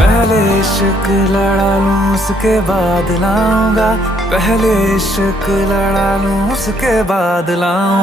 पहले इश्क लड़ा लूं उसके बाद लाऊंगा, पहले इश्क लड़ा लूं उसके बाद लाऊं।